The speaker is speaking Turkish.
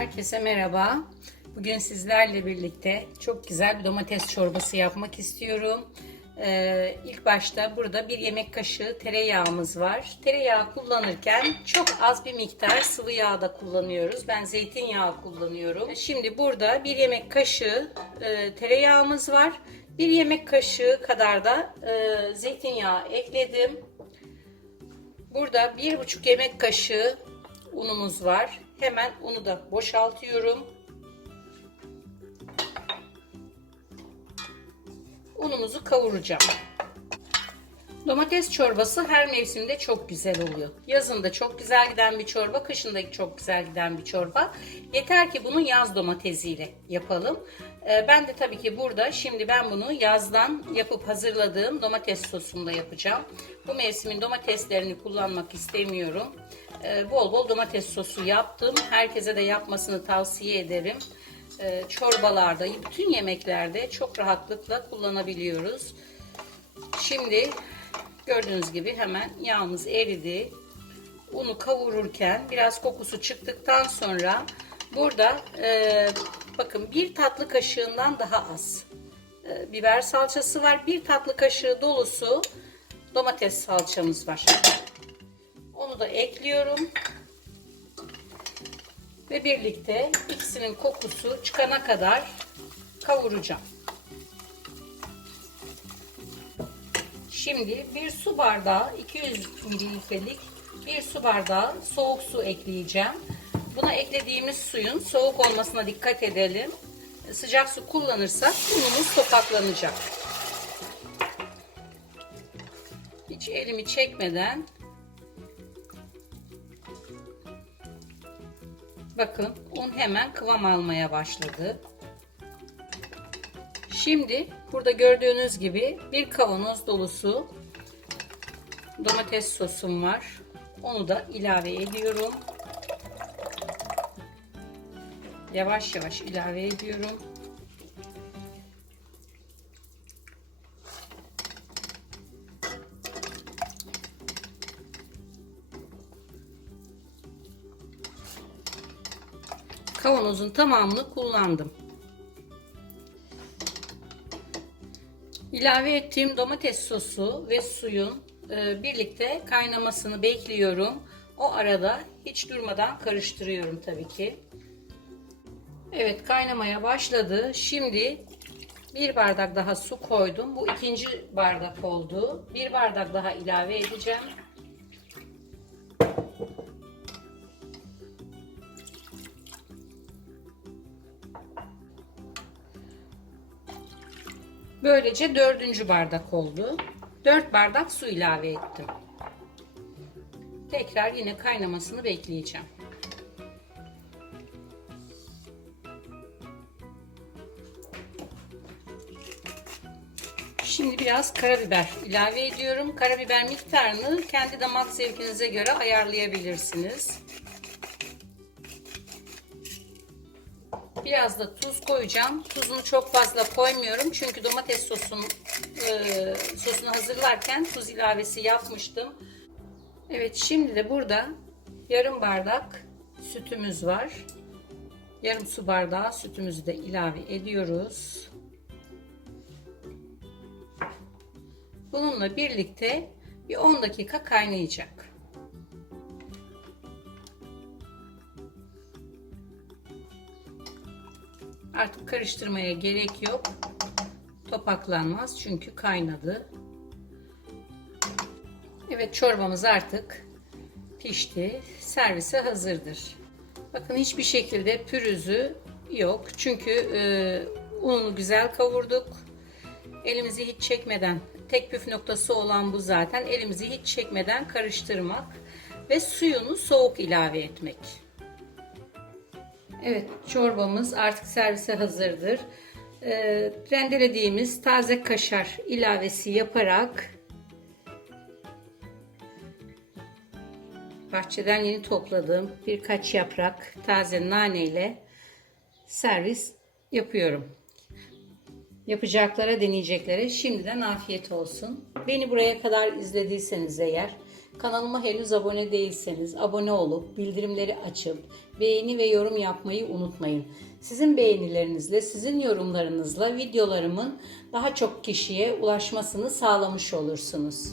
Herkese merhaba. Bugün sizlerle birlikte çok güzel bir domates çorbası yapmak istiyorum. Ee, ilk başta burada bir yemek kaşığı tereyağımız var. Tereyağı kullanırken çok az bir miktar sıvı yağ da kullanıyoruz. Ben zeytinyağı kullanıyorum. Şimdi burada bir yemek kaşığı e, tereyağımız var. Bir yemek kaşığı kadar da e, zeytinyağı ekledim. Burada bir buçuk yemek kaşığı unumuz var. Hemen unu da boşaltıyorum. Unumuzu kavuracağım. Domates çorbası her mevsimde çok güzel oluyor. Yazın da çok güzel giden bir çorba, kışın da çok güzel giden bir çorba. Yeter ki bunu yaz domatesiyle yapalım. Ee, Ben de tabii ki burada şimdi ben bunu yazdan yapıp hazırladığım domates sosumla yapacağım. Bu mevsimin domateslerini kullanmak istemiyorum. Ee, Bol bol domates sosu yaptım. Herkese de yapmasını tavsiye ederim. Ee, Çorbalarda, bütün yemeklerde çok rahatlıkla kullanabiliyoruz. Şimdi gördüğünüz gibi hemen yağımız eridi. Unu kavururken biraz kokusu çıktıktan sonra burada e, bakın bir tatlı kaşığından daha az e, biber salçası var. Bir tatlı kaşığı dolusu domates salçamız var. Da ekliyorum. Ve birlikte ikisinin kokusu çıkana kadar kavuracağım. Şimdi bir su bardağı 200 mililitrelik bir su bardağı soğuk su ekleyeceğim. Buna eklediğimiz suyun soğuk olmasına dikkat edelim. Sıcak su kullanırsak unumuz topaklanacak. Hiç elimi çekmeden bakın un hemen kıvam almaya başladı. Şimdi burada gördüğünüz gibi bir kavanoz dolusu domates sosum var. Onu da ilave ediyorum. Yavaş yavaş ilave ediyorum. Kavanozun tamamını kullandım. İlave ettiğim domates sosu ve suyun e, birlikte kaynamasını bekliyorum. O arada hiç durmadan karıştırıyorum tabii ki. Evet kaynamaya başladı. Şimdi bir bardak daha su koydum. Bu ikinci bardak oldu. Bir bardak daha ilave edeceğim. Böylece dördüncü bardak oldu. Dört bardak su ilave ettim. Tekrar yine kaynamasını bekleyeceğim. Şimdi biraz karabiber ilave ediyorum. Karabiber miktarını kendi damak zevkinize göre ayarlayabilirsiniz. Biraz da tuz koyacağım. Tuzunu çok fazla koymuyorum. Çünkü domates sosun e, sosunu hazırlarken tuz ilavesi yapmıştım. Evet şimdi de burada yarım bardak sütümüz var. Yarım su bardağı sütümüzü de ilave ediyoruz. Bununla birlikte bir 10 dakika kaynayacak. Artık karıştırmaya gerek yok. Topaklanmaz çünkü kaynadı. Evet çorbamız artık pişti. Servise hazırdır. Bakın hiçbir şekilde pürüzü yok. Çünkü e, ununu güzel kavurduk. Elimizi hiç çekmeden tek püf noktası olan bu zaten. Elimizi hiç çekmeden karıştırmak ve suyunu soğuk ilave etmek. Evet çorbamız artık servise hazırdır. E, rendelediğimiz taze kaşar ilavesi yaparak bahçeden yeni topladığım birkaç yaprak taze nane ile servis yapıyorum. Yapacaklara deneyeceklere şimdiden afiyet olsun. Beni buraya kadar izlediyseniz eğer Kanalıma henüz abone değilseniz abone olup bildirimleri açıp beğeni ve yorum yapmayı unutmayın. Sizin beğenilerinizle, sizin yorumlarınızla videolarımın daha çok kişiye ulaşmasını sağlamış olursunuz.